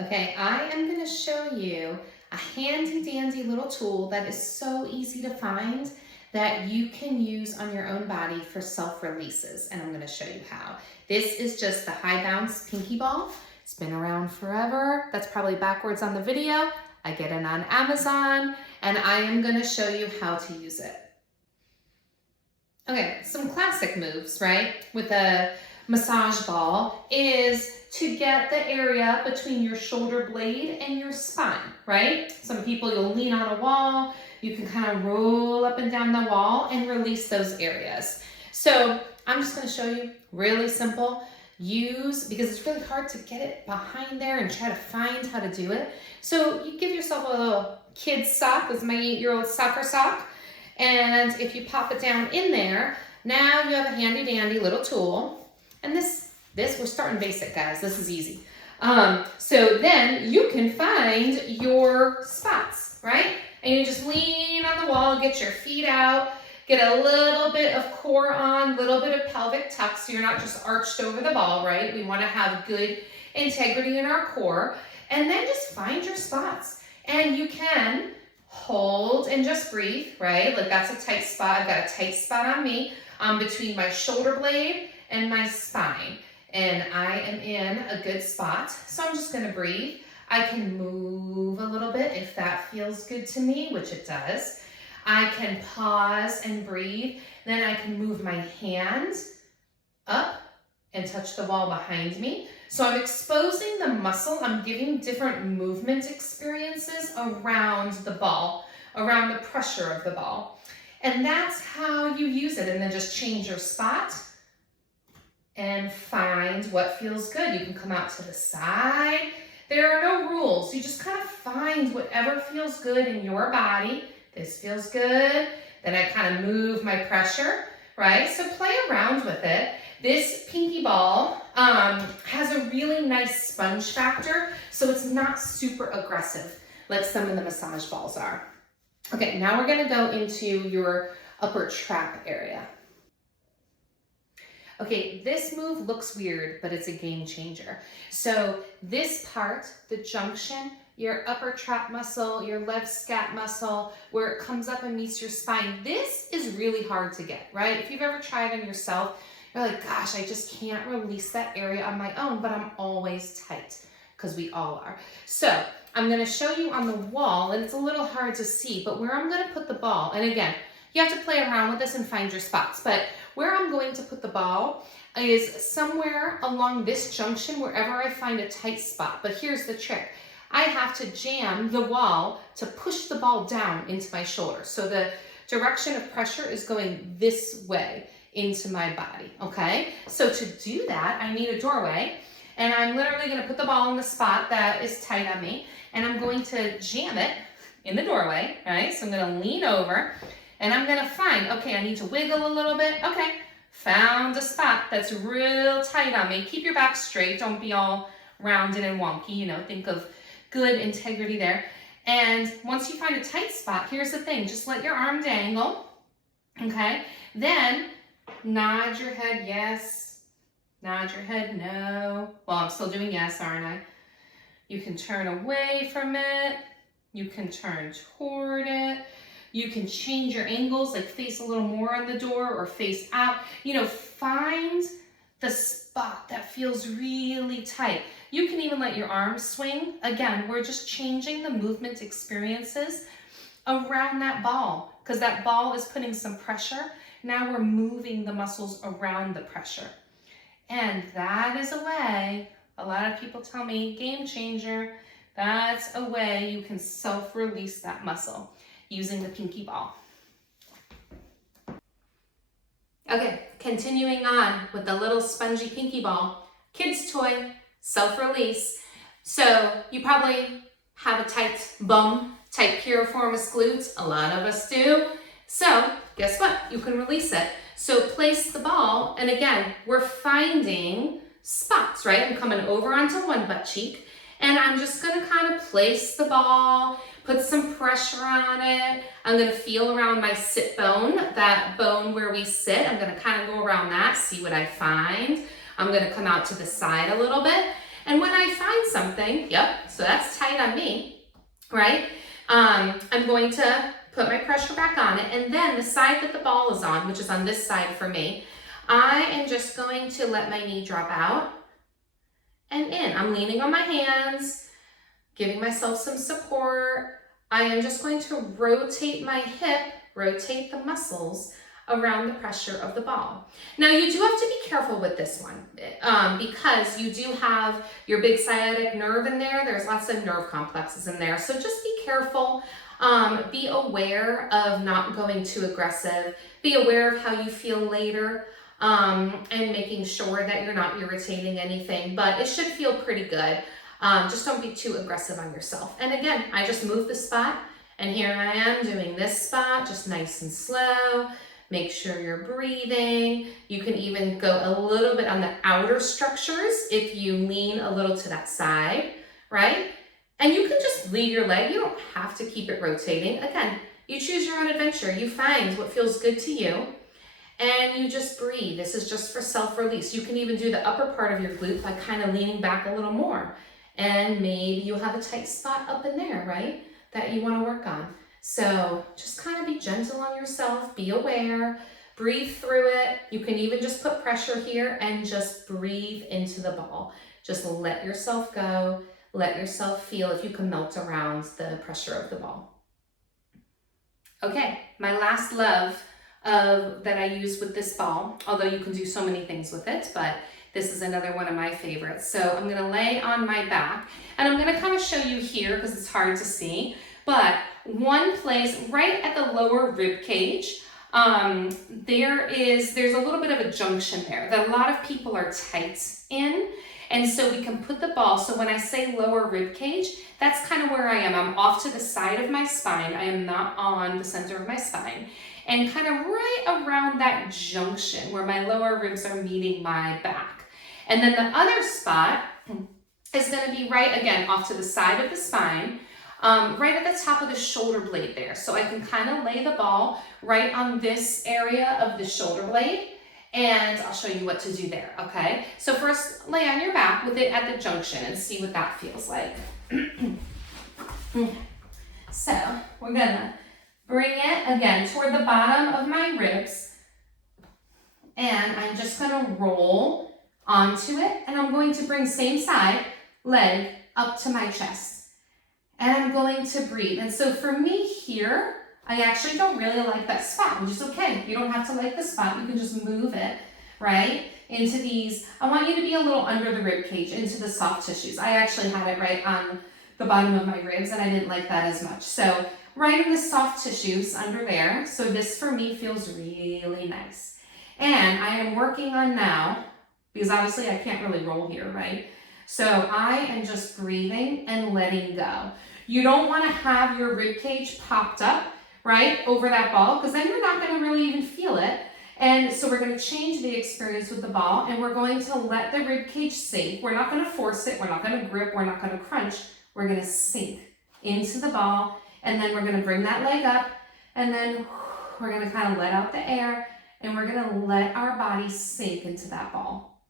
Okay, I am going to show you a handy dandy little tool that is so easy to find that you can use on your own body for self-releases, and I'm going to show you how. This is just the high bounce pinky ball. It's been around forever. That's probably backwards on the video. I get it on Amazon, and I am going to show you how to use it. Okay, some classic moves, right, with a massage ball is to get the area between your shoulder blade and your spine, right? Some people, you'll lean on a wall, you can kind of roll up and down the wall and release those areas. So I'm just gonna show you really simple. Because it's really hard to get it behind there and try to find how to do it. So you give yourself a little kid's sock, this is my 8-year-old soccer sock, and if you pop it down in there, now you have a handy dandy little tool. And this we're starting basic, guys. This is easy. So then you can find your spots, right? And you just lean on the wall, get your feet out, get a little bit of core on, a little bit of pelvic tuck so you're not just arched over the ball, right? We want to have good integrity in our core. And then just find your spots. And you can hold and just breathe, right? Like that's a tight spot. I've got a tight spot on me between my shoulder blade and my spine. And I am in a good spot. So I'm just gonna breathe. I can move a little bit if that feels good to me, which it does. I can pause and breathe. Then I can move my hands up and touch the wall behind me. So I'm exposing the muscle. I'm giving different movement experiences around the ball, around the pressure of the ball. And that's how you use it. And then just change your spot and find what feels good. You can come out to the side. There are no rules. You just kind of find whatever feels good in your body. This feels good. Then I kind of move my pressure, right? So play around with it. This pinky ball has a really nice sponge factor, so it's not super aggressive like some of the massage balls are. Okay, now we're gonna go into your upper trap area. Okay, this move looks weird, but it's a game changer. So this part, the junction, your upper trap muscle, your left scap muscle, where it comes up and meets your spine, this is really hard to get, right? If you've ever tried on yourself, you're like, gosh, I just can't release that area on my own, but I'm always tight, because we all are. So I'm gonna show you on the wall, and it's a little hard to see, but where I'm gonna put the ball, and again, you have to play around with this and find your spots, but where I'm going to put the ball is somewhere along this junction, wherever I find a tight spot. But here's the trick. I have to jam the wall to push the ball down into my shoulder. So the direction of pressure is going this way into my body, okay? So to do that, I need a doorway, and I'm literally gonna put the ball in the spot that is tight on me, and I'm going to jam it in the doorway, right? So I'm gonna lean over, and I'm gonna find, okay, I need to wiggle a little bit. Okay, found a spot that's real tight on me. Keep your back straight, don't be all rounded and wonky, you know, think of good integrity there. And once you find a tight spot, here's the thing, just let your arm dangle, okay? Then nod your head yes, nod your head no. Well, I'm still doing yes, aren't I? You can turn away from it, you can turn toward it. You can change your angles, like face a little more on the door or face out. You know, find the spot that feels really tight. You can even let your arms swing. Again, we're just changing the movement experiences around that ball because that ball is putting some pressure. Now we're moving the muscles around the pressure. And that is a way, a lot of people tell me, game changer, that's a way you can self-release that muscle using the pinky ball. Okay, continuing on with the little spongy pinky ball, kid's toy, self-release. So you probably have a tight bum, tight piriformis glutes. A lot of us do. So guess what? You can release it. So place the ball, and again, we're finding spots, right? I'm coming over onto one butt cheek, and I'm just gonna kind of place the ball, put some pressure on it. I'm gonna feel around my sit bone, that bone where we sit. I'm gonna kind of go around that, see what I find. I'm gonna come out to the side a little bit. And when I find something. Yep, so that's tight on me, right? I'm going to put my pressure back on it, and then the side that the ball is on, which is on this side for me, I am just going to let my knee drop out and in. I'm leaning on my hands, giving myself some support. I am just going to rotate my hip, rotate the muscles around the pressure of the ball. Now you do have to be careful with this one because you do have your big sciatic nerve in there. There's lots of nerve complexes in there. So just be careful. Be aware of not going too aggressive. Be aware of how you feel later and making sure that you're not irritating anything, but it should feel pretty good. Just don't be too aggressive on yourself. And again, I just moved the spot and here I am doing this spot, just nice and slow. Make sure you're breathing. You can even go a little bit on the outer structures if you lean a little to that side, right? And you can just leave your leg. You don't have to keep it rotating. Again, you choose your own adventure. You find what feels good to you and you just breathe. This is just for self-release. You can even do the upper part of your glute by kind of leaning back a little more. And maybe you'll have a tight spot up in there, right? That you want to work on. So just kind of be gentle on yourself, be aware, breathe through it. You can even just put pressure here and just breathe into the ball. Just let yourself go, let yourself feel if you can melt around the pressure of the ball. Okay, my last love that I use with this ball, although you can do so many things with it, but this is another one of my favorites. So I'm gonna lay on my back and I'm gonna kind of show you here because it's hard to see, but one place right at the lower rib cage, there's a little bit of a junction there that a lot of people are tight in. And so we can put the ball, so when I say lower rib cage, that's kind of where I am. I'm off to the side of my spine. I am not on the center of my spine. And kind of right around that junction where my lower ribs are meeting my back. And then the other spot is gonna be right, again, off to the side of the spine, right at the top of the shoulder blade there. So I can kind of lay the ball right on this area of the shoulder blade. And I'll show you what to do there, okay? So first, lay on your back with it at the junction and see what that feels like. So we're gonna bring it, again, toward the bottom of my ribs. And I'm just gonna roll onto it. And I'm going to bring same side leg up to my chest. And I'm going to breathe. And so for me here, I actually don't really like that spot, which is okay. You don't have to like the spot. You can just move it, right, into these. I want you to be a little under the rib cage, into the soft tissues. I actually had it right on the bottom of my ribs, and I didn't like that as much. So right in the soft tissues under there. So this for me feels really nice. And I am working on now, because obviously I can't really roll here, right? So I am just breathing and letting go. You don't want to have your rib cage popped up, right, over that ball, because then you're not going to really even feel it. And so we're going to change the experience with the ball, and we're going to let the rib cage sink. We're not going to force it. We're not going to grip. We're not going to crunch. We're going to sink into the ball, and then we're going to bring that leg up, and then we're going to kind of let out the air, and we're going to let our body sink into that ball.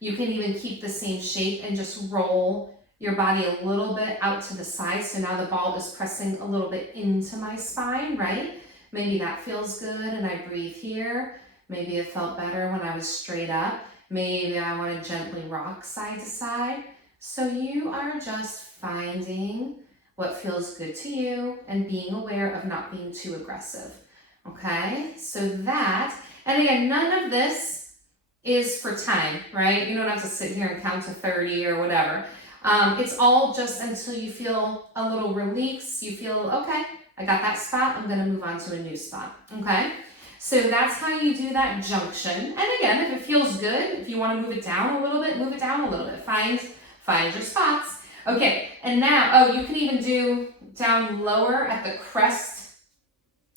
You can even keep the same shape and just roll your body a little bit out to the side. So now the ball is pressing a little bit into my spine, right? Maybe that feels good and I breathe here. Maybe it felt better when I was straight up. Maybe I want to gently rock side to side. So you are just finding what feels good to you and being aware of not being too aggressive. Okay, so that, and again, none of this is for time, right? You don't have to sit here and count to 30 or whatever. It's all just until you feel a little release. You feel, okay, I got that spot. I'm going to move on to a new spot. Okay. So that's how you do that junction. And again, if it feels good, if you want to move it down a little bit, move it down a little bit. Find your spots. Okay. And now, you can even do down lower at the crest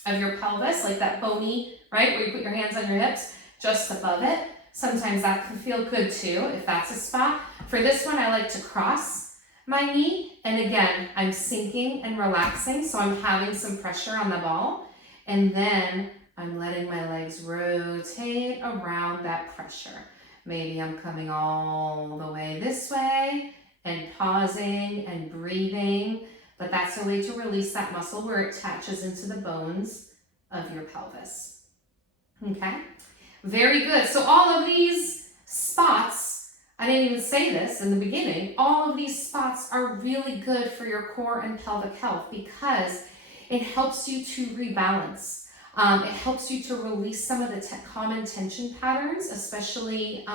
of your pelvis, like that bony, right? Where you put your hands on your hips, just above it. Sometimes that can feel good too, if that's a spot. For this one, I like to cross my knee. And again, I'm sinking and relaxing. So I'm having some pressure on the ball. And then I'm letting my legs rotate around that pressure. Maybe I'm coming all the way this way. And pausing and breathing, but that's a way to release that muscle where it attaches into the bones of your pelvis. Okay, very good. So all of these spots, I didn't even say this in the beginning, all of these spots are really good for your core and pelvic health because it helps you to rebalance. It helps you to release some of the common tension patterns, especially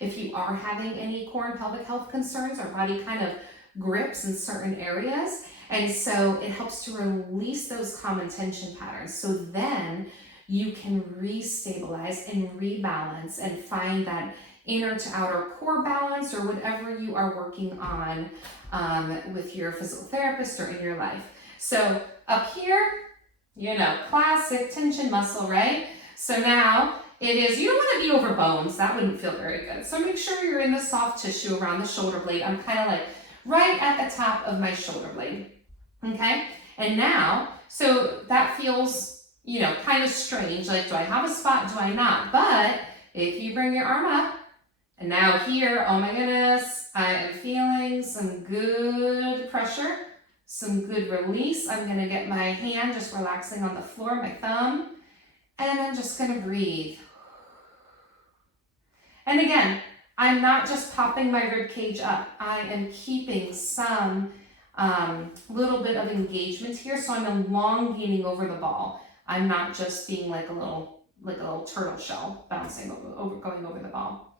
if you are having any core and pelvic health concerns. Our body kind of grips in certain areas. And so it helps to release those common tension patterns. So then you can restabilize and rebalance and find that inner to outer core balance or whatever you are working on with your physical therapist or in your life. So up here, you know, classic tension muscle, right? So now it is, you don't want to be over bones. That wouldn't feel very good. So make sure you're in the soft tissue around the shoulder blade. I'm kind of like right at the top of my shoulder blade. Okay. And now, so that feels, you know, kind of strange. Like, do I have a spot? Do I not? But if you bring your arm up and now here, oh my goodness, I am feeling some good pressure, some good release. I'm going to get my hand just relaxing on the floor, my thumb, and I'm just going to breathe. And again, I'm not just popping my rib cage up. I am keeping some little bit of engagement here, so I'm elongating over the ball. I'm not just being like a little turtle shell bouncing over, going over the ball.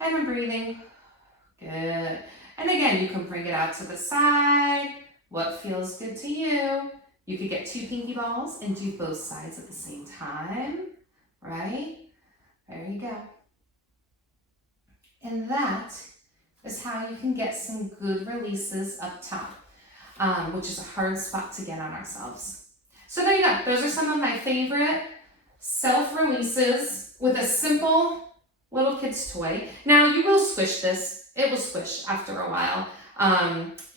And I'm breathing. Good. And again, you can bring it out to the side. What feels good to you? You could get 2 pinky balls and do both sides at the same time, right? There you go. And that is how you can get some good releases up top, which is a hard spot to get on ourselves. So there you go. Those are some of my favorite self-releases with a simple little kid's toy. Now you will squish this. It will squish after a while,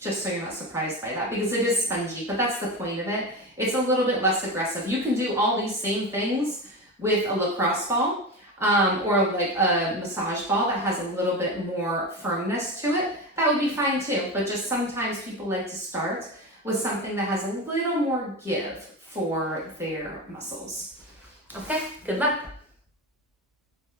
just so you're not surprised by that because it is spongy, but that's the point of it. It's a little bit less aggressive. You can do all these same things with a lacrosse ball. Or like a massage ball that has a little bit more firmness to it, that would be fine too. But just sometimes people like to start with something that has a little more give for their muscles. Okay, good luck.